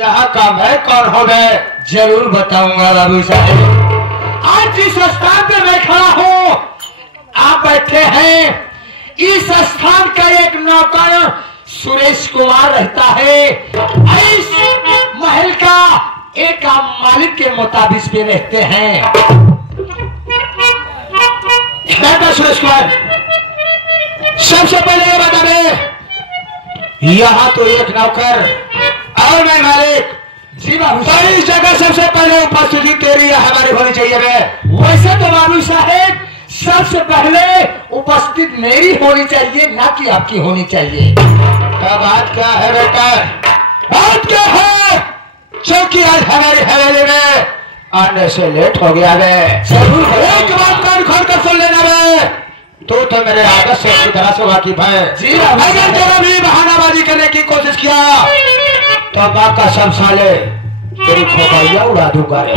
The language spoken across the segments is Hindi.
यहाँ का मैं कौन हूँ? मैं जरूर बताऊंगा बाबू साहब। आज जिस स्थान पे मैं खड़ा हूँ आप बैठे हैं, इस स्थान का एक नौकर सुरेश कुमार रहता है। इस महल का एक मालिक के मुताबिक पे रहते हैं। सुरेश कुमार, सबसे पहले ये बता दे, यहाँ तो एक नौकर और मैं मालिक। जी बाबू साहब, इस जगह सबसे पहले उपस्थिति तेरी या हमारी होनी चाहिए। वैसे तो बाबू साहेब सबसे पहले उपस्थित मेरी होनी चाहिए, ना कि आपकी होनी चाहिए। तो बात क्या है बेटा? बात क्या है? क्योंकि आज हमारी हवेली में आने से लेट हो गया है। जरूर एक बात कान खोल कर सुन लेना बे, तू तो मेरे आदत से अच्छी तरह से वाकिफ है। जी अगर तेरा भी बहानाबाजी करने की कोशिश किया तो बाप का सब साले तेरी खोपड़िया उड़ा दूंगा रे।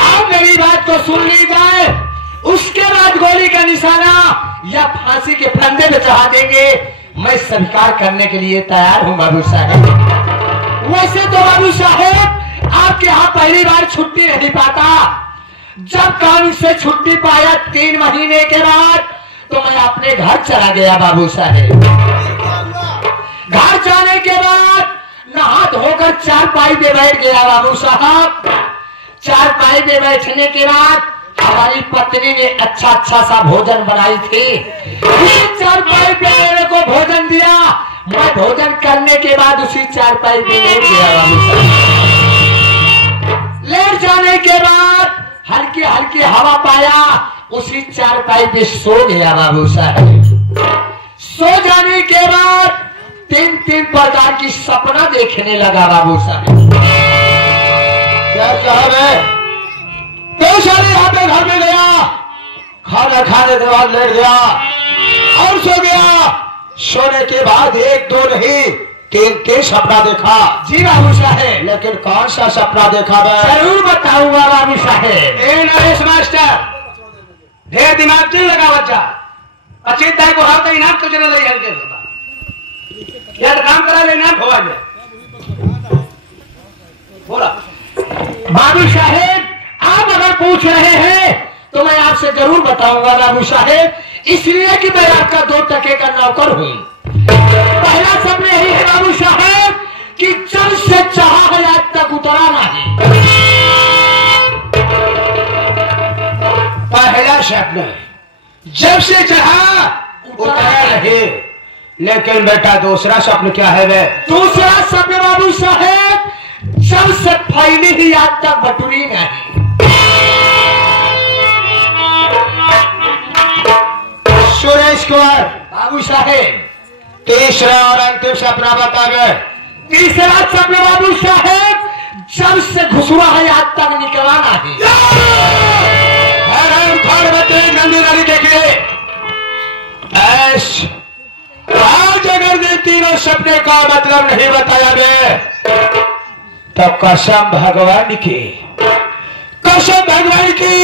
आप मेरी बात को सुन ली जाए, उसके बाद गोली का निशाना या फांसी के फंदे में चढ़ा देंगे। मैं स्वीकार करने के लिए तैयार हूँ बाबू साहेब। वैसे तो बाबू साहेब आपके यहाँ पहली बार छुट्टी नहीं पाता। जब काम से छुट्टी पाया 3 महीने के बाद तो मैं अपने घर चला गया बाबू साहेब। घर जाने के बाद नहा धोकर चारपाई पे बैठ गया बाबू साहब। चारपाई पे बैठने के बाद हमारी पत्नी ने अच्छा अच्छा सा भोजन बनाई थी। उसी चारपाई पे मेरे को भोजन दिया। मैं भोजन करने के बाद उसी चारपाई पे लेट गया बाबू साहब। लेट जाने के बाद हल्की हल्की हवा पाया, उसी चारपाई पे सो गया बाबू साहब। सो जाने के बाद 3 प्रकार की सपना देखने लगा बाबू साहब। क्या कहा? पेशाली यहाँ पे घर में गया, खाना खाने के बाद लेट गया और सो गया। सोने के बाद 1-2 नहीं 3 सपना देखा। जी बाबू साहेब। लेकिन कौन सा सपना देखा? जरूर बताऊंगा बाबू साहेब। नरेश मास्टर, ढेर दिमाग क्यों लगा बच्चा? 25 को हाथ इनाम तो चले यार काम करा लेना खोवा बोला। बाबू साहेब आप अगर पूछ रहे हैं तो मैं आपसे जरूर बताऊंगा बाबू साहेब, इसलिए कि मैं आपका 2 टके का नौकर हूँ। पहला सपना यही है बाबू साहेब कि जब से चाहा है आज तक उतरा नहीं। पहला सपना जब से चाहा उतरा नहीं। लेकिन बेटा दूसरा सपना क्या है? वे दूसरा सपना बाबू साहेब जब से फैली ही आज तक बटुरी नहीं। सुरेश कुमार बाबू साहेब तीसरा और अंतिम सपना बता गए। तीसरा सपना बाबू साहेब जब से घुसुआ है आज तक निकला नहीं। नंदी नदी देखिए। आज अगर ये तीनों सपने का मतलब नहीं बताया गया तो कसम भगवान की, कसम भगवान की,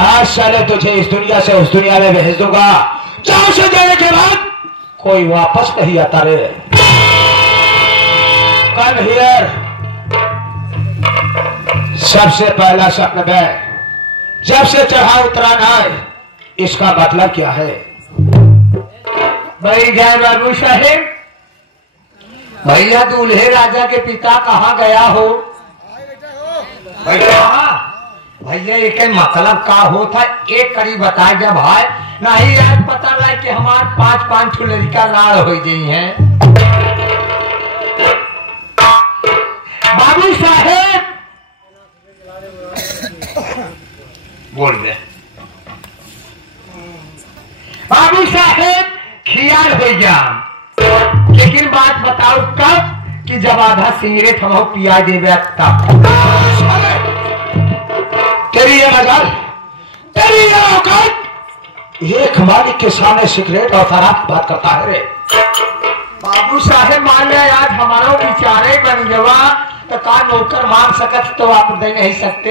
आज साले तुझे इस दुनिया से उस दुनिया में भेज दूंगा जहां से जाने के बाद कोई वापस नहीं आता रे। कल हियर सबसे पहला सपना में जब से चढ़ा उतरा ना, इसका मतलब क्या है? भाई जय बाबू साहेब, भैया दूल्हे राजा के पिता कहाँ गया हो? भैया एक मतलब का हो था एक करी बता जब भाई नहीं यार पता लगा कि हमारे 5-5 लड़का नाड़ हो गई हैं। बाबू साहेब बोल रहे बाबू साहेब खियाल हो गया, लेकिन बात बताओ कब कि जब आधा सिगरेट हम पिया देवे तब। तेरी ये मजाल, तेरी ये औकात, एक मालिक के सामने सिगरेट और शराब की बात करता है रे। बाबू साहेब मान लिया आज हमारा विचारे बन गया तो का नौकर मांग सकत तो आप दे नहीं सकते।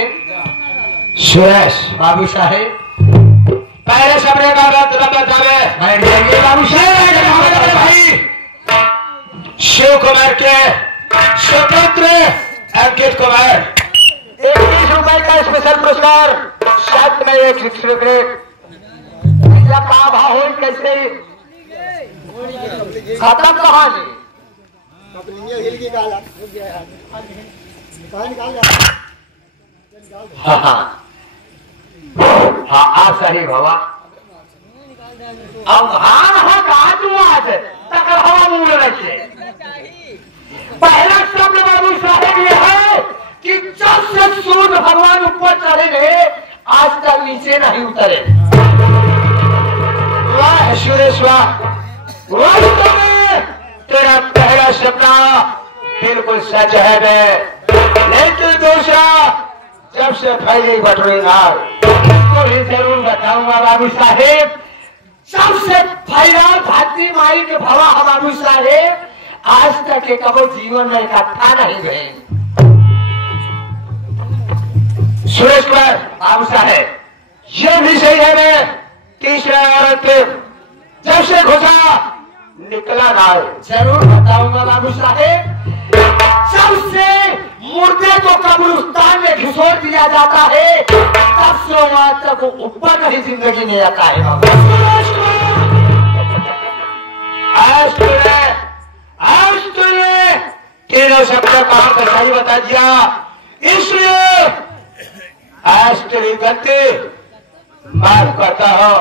सुरेश बाबू साहेब पहले सपने का मतलब बतावे। बैठ जाइए बाबू साहेब। भाई शिव कुमार के स्वतंत्र अंकित कुमार 21 रुपए का स्पेशल पुरस्कार साथ में एक भैया का भाव हो कैसे खत्म कहानी हाँ आप सही बाबा अब हाँ कहा तू आज तक हवा मूल रखे पहला शब्द बाबू साहेब ये है कि जब से सूर्य भगवान ऊपर चढ़े आज तक नीचे नहीं उतरे। वाह सुरेश वाह तेरा पहला शब्द बिल्कुल सच है लेकिन दूसरा जब से फैली बटोरी तो ये जरूर बताऊंगा बाबू साहेब सबसे फैला भाती माई के भवा बाबू साहेब आज तक के कबो जीवन में इकट्ठा नहीं गए। सुरेश कुमार बाबू साहेब ये भी सही है मैं तीसरा औरत जब से घुसा निकला ना जरूर बताऊंगा बाबू साहेब सबसे मुर्दे को कब्रिस्तान में घिसोड़ दिया जाता है तब से वहां तक ऊपर नहीं जिंदगी में आता है। आज तूने तीनों शब्द कहा तो सही बता दिया इसलिए आज तेरी गलती माफ करता हो।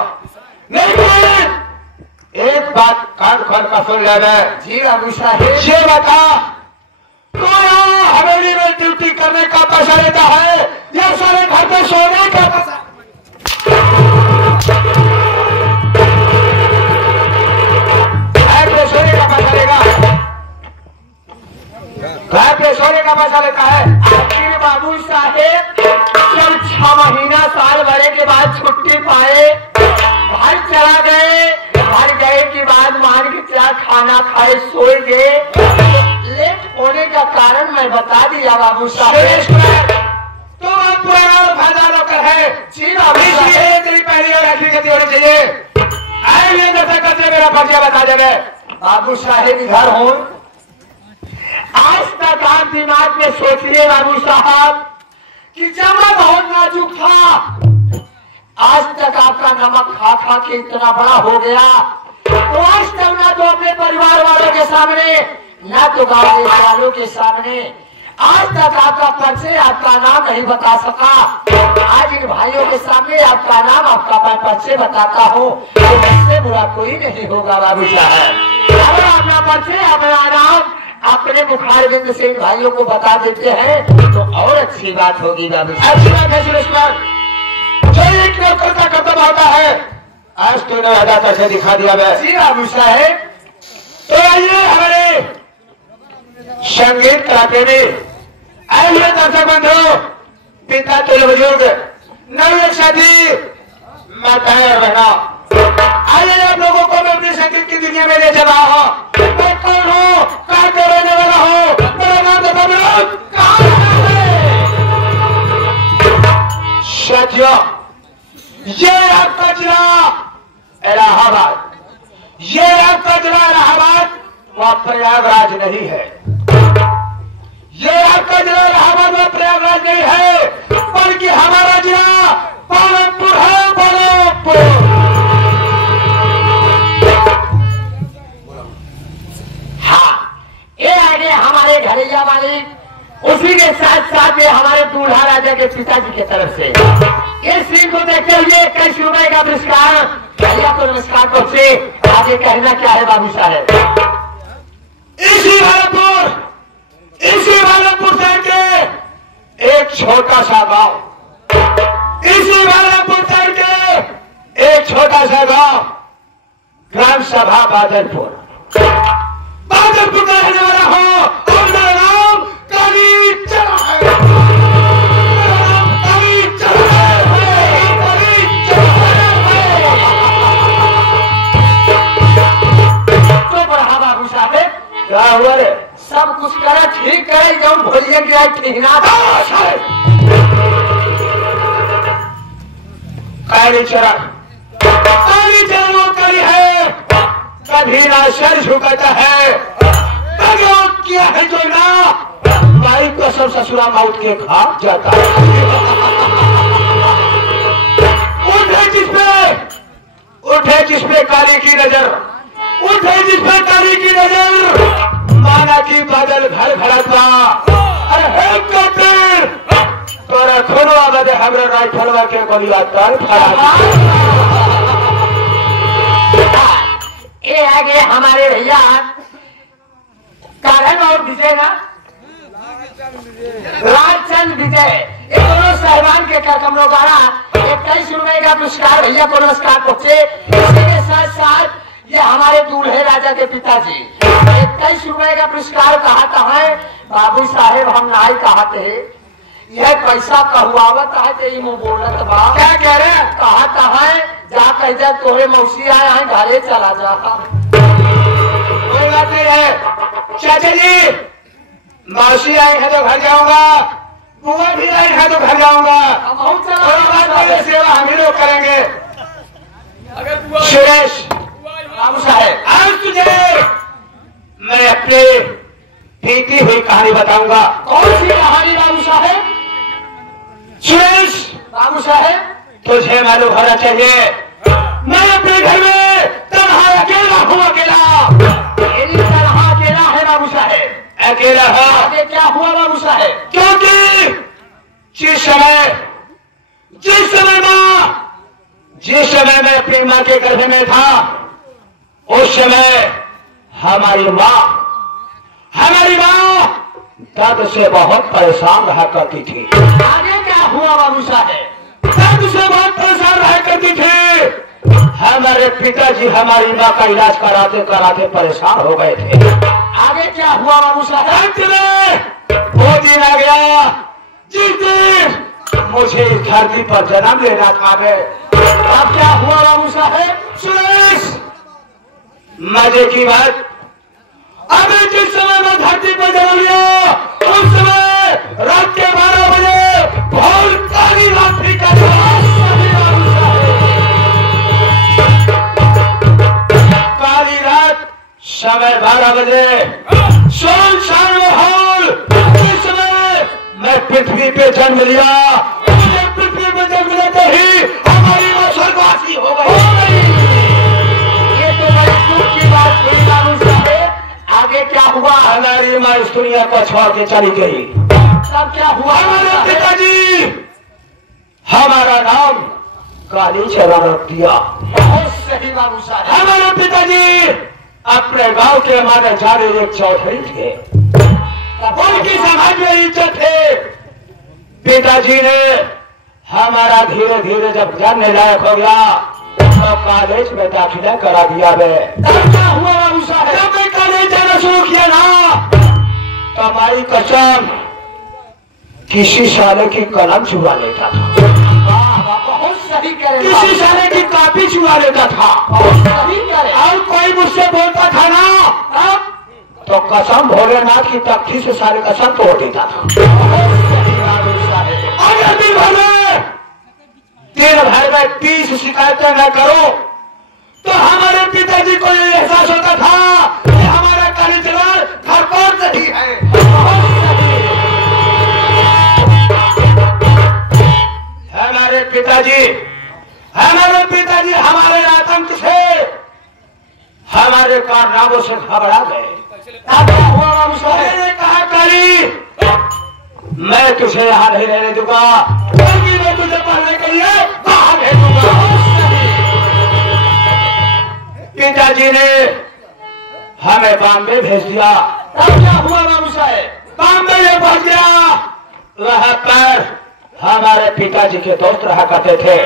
लेकिन एक बात कान खोल कर सुन ले जी बाबू साहेब ये बता तो हवेली में ड्यूटी करने का पैसा लेता है या सारे घर पे सोने का पैसा? सोने का पैसा लेगा घर पे सोने का पैसा लेता है। आखिर बाबू साहेब जब 6 महीना साल भरे के बाद छुट्टी पाए घर चला गए घर गए के बाद मान के क्या खाना खाए सोए गए लेट होने का कारण मैं बता दिया बाबू साहेब। तो पुराना फायदा लोकर है जी बाबू इसलिए तेरी पहली और आखिरी गति होनी चाहिए। आइए दर्शक करते मेरा परिचय बता देंगे। बाबू साहेब इधर हो आज तक आप दिमाग में सोचिए बाबू साहब कि जमा बहुत नाजुक था आज तक आपका नमक खा खा के इतना बड़ा हो गया तो आज तक ना तो अपने परिवार वालों के सामने ना तो गांव वालों के सामने आज तक आपका परिचय आपका नाम नहीं बता सका। आज इन भाइयों के सामने आपका नाम आपका परिचय बताता हूँ तो इससे बुरा कोई नहीं होगा बाबू साहब। अगर अपना परिचय अपना नाम अपने मुखारबिंद से इन भाइयों को बता देते हैं तो और अच्छी बात होगी बाबू साहब। अच्छी बात है सुरेश कुमार जो एक नौकर का खत्म होता है आज तूने अदा करके दिखा दिया मैं। जी बाबू साहेब तो आइए हमारे संगीत कलाप्रेमी आइए दर्शक बंधु पिता तुल्य बुजुर्ग नवयुवक साथी माताएं और बहना आइए आप लोगों को मैं अपने संगीत की दुनिया में ले चला हूँ। मैं कौन हूँ कहाँ के रहने वाला हूँ मेरा नाम तो बबलू साथियों ये आपका जिला इलाहाबाद ये आपका जिला इलाहाबाद वह प्रयागराज नहीं है। ये आपका जिला इलाहाबाद में प्रयागराज नहीं है बल्कि हमारा जिला पालनपुर है। पालनपुर हाँ ये आगे हमारे घरैया मालिक उसी के साथ साथ ये हमारे दूल्हा राजा के पिताजी की तरफ से इस सीन को देखते हुए 21 रुपए का पुरस्कार भैया को नमस्कार पहुंचे। आगे कहना क्या है बाबू साहब? इसी भालमपुर साइड के एक छोटा सा गांव इसी भालमपुर साइड के एक छोटा सा गांव ग्राम सभा बादलपुर बादलपुर का रहने वाला हूं और मेरा नाम कवि चला है। क्या हुआ रे? सब कुछ करा ठीक करे जब भोलिए के ठिकना काली चरण वो करी है कभी ना सर झुकाता है भगवान ससुरा मौत के खाक जाता है। उठे जिसपे काली की नजर, उठे जिसपे काली की नजर, माना की बादल घर घड़ता। अरे हे कबीर, तोरा खुनवा बदे हमरे राइफलवा के गोलियां तार फड़ा। ये आगे हमारे भैया कारण और विजय ना, राजचंद विजय, ये दोनों साहिबान के कार्यक्रमों द्वारा 21 रुपए का पुरस्कार भैया को नमस्कार पहुंचे। इसी के साथ साथ ये हमारे दूल्हे राजा के पिताजी 21 रुपए का पुरस्कार कहाता है। बाबू साहेब हम नाई कहते है, यह पैसा कहुआवत है ते मुंह बोलत बा। क्या कह रहे हैं? कहता है जा कह जा तोरे मौसी आए हैं घरे चला जा। कोई बात नहीं है चाचा जी, मौसी आई है तो घर जाऊंगा, बुआ भी आई है तो घर जाऊंगा। कोई बात नहीं, सेवा हम ही लोग करेंगे। सुरेश बाबू साहेब, आज तुझे मैं अपनी बीती हुई कहानी बताऊंगा। कौन सी कहानी बाबू साहेब? सुरेश बाबू साहेब, तुझे मालूम होना चाहिए मैं अपने घर में तन्हा अकेला हूँ। अकेला मेरी तरह अकेला है बाबू साहेब। अकेला है। आगे क्या हुआ बाबू साहेब? क्योंकि जिस समय मैं अपनी माँ के गर्भ में था, उस समय हमारी माँ दर्द से बहुत परेशान रहा करती थी। आगे क्या हुआ बाबू साहेब? दर्द से बहुत परेशान रहा करती थी। हमारे पिताजी हमारी माँ का इलाज कराते कराते परेशान हो गए थे। आगे क्या हुआ बाबू साहेब? अंत में वो दिन आ गया जिस दिन मुझे इस धरती पर जन्म लेना था। अब क्या हुआ बाबू साहेब? सुरेश, मजे की बात, अभी जिस समय मैं धरती पर जन्म लिया, उस समय रात के 12 बजे भोर काली रात्रि का काली रात, समय 12 बजे, सुनसान माहौल। इस समय मैं पृथ्वी पे जन्म लिया। मुझे पृथ्वी पे जन्म लेते ही हमारी मां स्वर्गवासी हो गई। ये तो बड़ी दुख की बात हुई बाबू साहेब। आगे क्या हुआ? हमारी माँ इस दुनिया को छोड़ के चली गई। तब क्या हुआ? हमारे पिताजी हमारा नाम काली चरण रख दिया। बहुत सही बाबू साहेब। हमारे पिताजी अपने गांव के माने जाने एक चौधरी थे, उनकी समाज में इज्जत थे। पिताजी ने हमारा धीरे धीरे जब जानने लायक हो गया तो कॉलेज में दाखिला करा दिया। तब क्या हुआ बाबू साहेब? जब मैं कॉलेज जाना शुरू किया ना, तो हमारी कसम किसी साले की कलम चुरा लेता था, बहुत सही करे। किसी साले की कॉपी चुरा लेता था। बहुत सही करे। और कोई मुझसे बोलता था ना तो कसम भोलेनाथ की तख्ती से सारे कसम तोड़ देता था। बहुत सही बाबू साहेब। अगर दिन भर में 30 शिकायतें न करो तो हमारे पिताजी को ये एहसास होता था कि हमारा कालीचरण घर पर नहीं है। हमारे पिताजी हमारे आतंक से, हमारे कारनामों से घबरा गए। मैंने कहा काली, मैं तुझे यहाँ नहीं रहने दूंगा, बल्कि मैं तुझे पढ़ने के लिए बाहर भेजूंगा। पिताजी ने हमें बॉम्बे भेज दिया। तब क्या हुआ बाबू साहेब? बॉम्बे में पहुंच गया। वहाँ पर हमारे पिताजी के दोस्त रहा करते थे।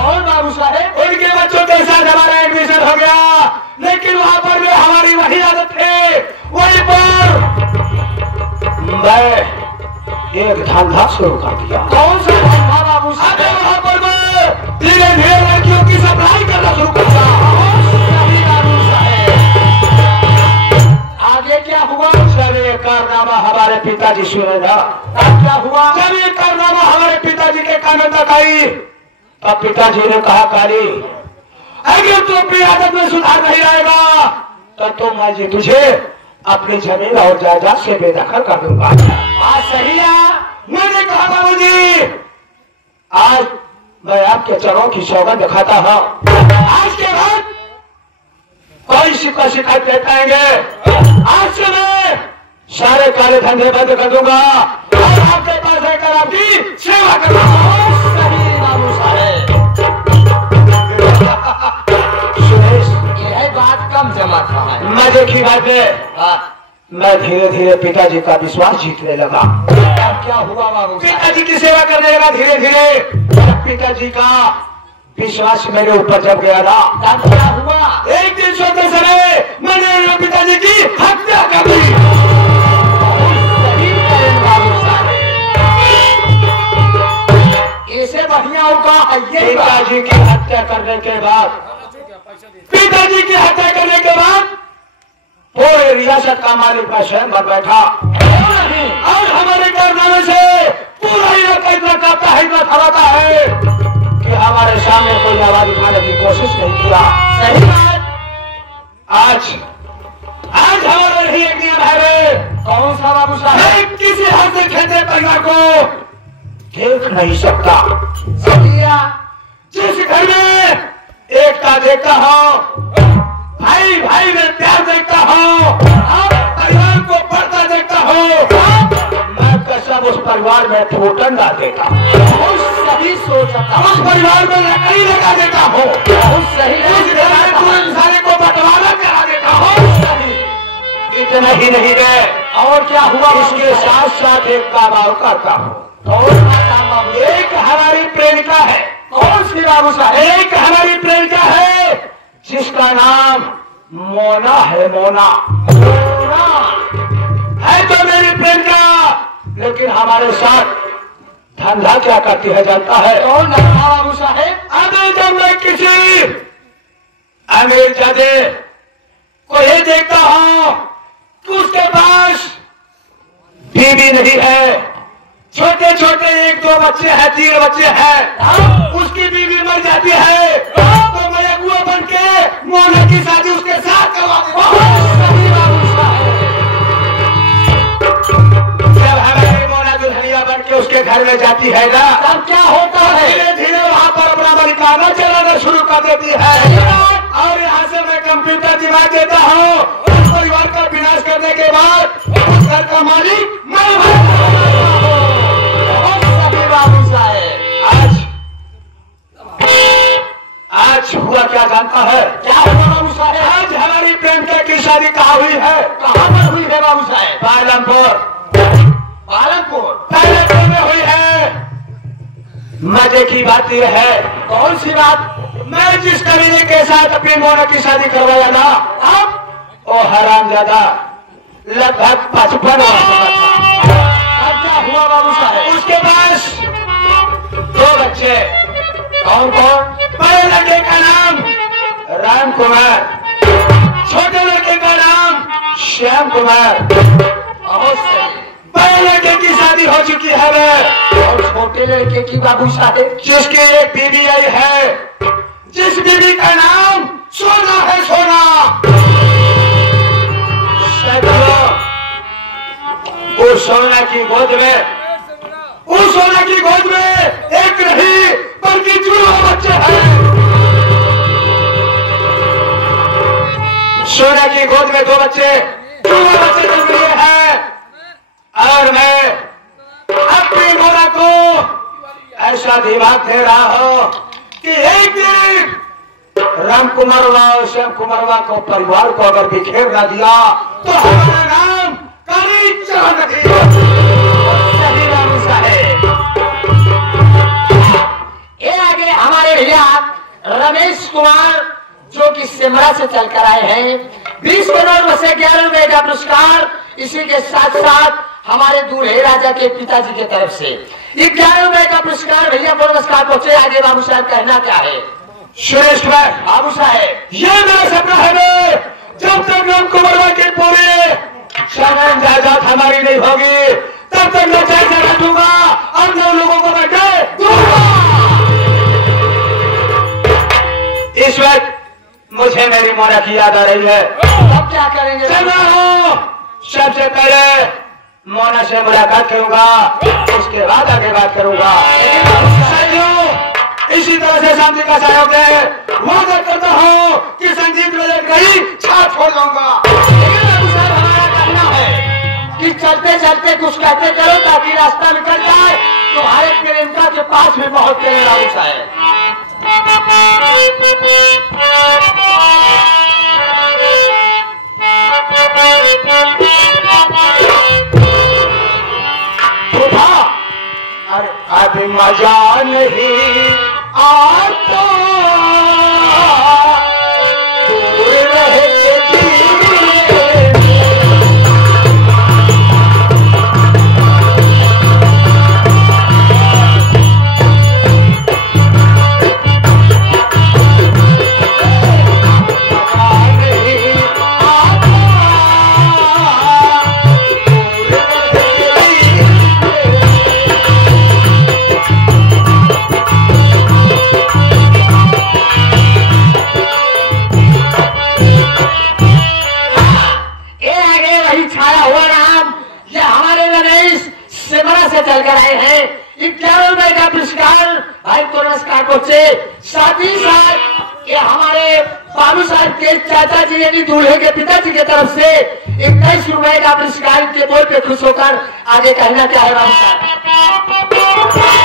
और बाबू साहेब? उनके बच्चों के साथ हमारा एडमिशन हो गया, लेकिन वहाँ पर भी हमारी वही आदत थे। वहीं पर मैं एक धंधा शुरू कर दिया। कौन सा धंधा बाबू साहेब? वहाँ पर मैं धीरे धीरे लड़कियों की सप्लाई करना शुरू कर दिया। आगे क्या हुआ? जब ये कारनामा हमारे पिताजी सुनेगा, तब क्या हुआ? जब ये कारनामा हमारे पिताजी के कानों तक आई तब पिताजी ने कहा काली, अगर तू अपनी आदत में सुधार नहीं आएगा तो तुम आज तुझे अपनी जमीन और जायदाद से बेदखल कर दूंगा। सही है। मैंने कहा बाबूजी आज मैं आपके चरणों की सौगंध खाता हूं, आज के बाद कोई शिकायत नहीं पाएंगे। आज से मैं सारे काले धंधे बंद कर दूंगा और आपके पास रहकर आपकी सेवा करूंगा। सही बाबू साहब, सुरेश यह बात कम जमा था। मजे की बात है, मैं धीरे धीरे पिताजी का विश्वास जीतने लगा। क्या हुआ बाबू साहब? पिताजी की सेवा करने लगा धीरे धीरे। पिताजी का विश्वास मेरे ऊपर जब गया था, तब क्या हुआ? एक दिन सोते समय मैंने पिताजी की हत्या कर दी। सही कहे बाबू साहब, ऐसे बढ़िया होगा ये पिताजी की हत्या करने के बाद, पिताजी की हत्या करने के बाद पूरे रियासत का मालिक मैं स्वयं बन बैठा और हमारे कारनामे से पूरा इलाका इतना कांपता है, इतना थराता है कि हमारे सामने कोई आवाज उठाने की कोशिश नहीं किया। सही बात। आज हमारा यही एक नियम है रे। कौन सा बाबू साहब? मैं किसी हाथ से खेते परिवार को देख नहीं सकता। सदिया जिस घर में एकता देखता हूँ, भाई भाई में प्यार देखता हूँ, परिवार को बढ़ता देखता हूँ, मैं कसम उस परिवार में फूटन डाल देता हूँ। बहुत सही सोचता, उस परिवार में लकड़ी लगा देता हूँ। बहुत सही। उस घर में पूरे इंसानी को बंटवारा करा देता हूँ। इतना ही नहीं गए, और क्या हुआ? इसके साथ साथ एक काम और करता हूँ। कौन सा काम बाबू? एक हमारी प्रेमिका है। कौन सी बाबू साहब? एक हमारी प्रेमिका है जिसका नाम मोना है। मोना है तो मेरी प्रेमिका, लेकिन हमारे साथ धंधा क्या करती है जानता है? कौन धंधा बाबू साहब? अभी जब मैं किसी अमीर जादे को ये देखता हूं कि उसके पास बीवी नहीं है, छोटे छोटे 1-2 बच्चे हैं, 3 बच्चे हैं, उसकी बीवी मर जाती है तो मैं अगुआ बन के मोना की शादी उसके साथ करवा दूंगा। जब हमारी मोना दुल्हनिया बन के उसके घर में जाती है ना, तब क्या होता है? धीरे धीरे वहाँ पर अपना मलिकाना चलाना शुरू कर देती है और यहाँ से मैं कंप्यूटर दिमाग देता हूँ। उस परिवार का विनाश करने के बाद उस घर का मालिक मैं बाबू साहब, आज हुआ क्या जानता है? क्या हुआ बाबू साहब? आज हमारी प्रेमिका की शादी कहाँ हुई है? कहाँ पर हुई है बाबू साहब? पालमपुर। पालनपुर में हुई है। मजे की बात यह है, कौन सी बात? मैं जिस कमीने के साथ अपनी मोना की शादी करवाया था, अब वो हरामजादा लगभग 55 वर्ष का था। अब क्या हुआ बाबू साहब? उसके पास 2 बच्चे। कौन कौन? बड़े लड़के का नाम राम कुमार, छोटे लड़के का नाम श्याम कुमार। बहुत सही। बड़े लड़के की शादी हो चुकी है वे, और छोटे लड़के की बाबू साहब? जिसकी एक बीवी आई है, जिस बीवी का नाम सोना है। सोना उस सोना की गोद में, उस सोना की गोद में एक नहीं बल्कि जुड़वा बच्चे हैं। सोना की गोद में 2 बच्चे, जुड़वा बच्चे जन्म लिए हैं और मैं अपनी मोना को ऐसा दिमाग दे रहा हूं कि एक दिन राम कुमारवा और श्याम कुमारवा को परिवार को अगर बिखेर ना दिया तो हमारा नाम कभी चला नहीं। सही बाबू साहब। ये आगे हमारे भैया रमेश कुमार जो कि सिमरा से चलकर आए हैं, 20 करोड़ में से 11 रुपए का पुरस्कार, इसी के साथ साथ हमारे दूल्हे राजा के पिताजी की तरफ से 11 रुपए का पुरस्कार भैया पुरस्कार पहुंचे। आगे बाबू साहब कहना क्या है? सुरेश भाई, बाबू साहब, ये मेरा सपना है, जब तक राम कुमारवा के पूरे जमीन जायदाद हमारी नहीं होगी तब तक मैं जैसे बैठूंगा और 9 लोगों को बैठे दूंगा। इस वक्त मुझे मेरी मोना की याद आ रही है। अब क्या करेंगे? चल रहा हूं, सबसे पहले मोना से मुलाकात करूंगा, उसके उसके बाद आगे बात करूंगा। इसी तरह से शांति का सहयोग है, वादा करता हूँ कि संगीत बजट कहीं छाप छोड़ दूंगा। हमारा करना है कि चलते चलते कुछ कहते चलो ताकि रास्ता निकल जाए, तुम्हारे प्रेमिका के पास भी बहुत तेरे राहु साहब। अरे अब मजा नहीं आता दूर रह के जीने। चलकर आए हैं 51 रुपए का पुरस्कार भाई को नमस्कार बच्चे। साथ ही साथ ये हमारे बाबू साहब के चाचा जी यानी दूल्हे के पिताजी की तरफ से 21 रुपए का पुरस्कार के बोल पे खुश होकर आगे कहना चाहे बाबू साहब।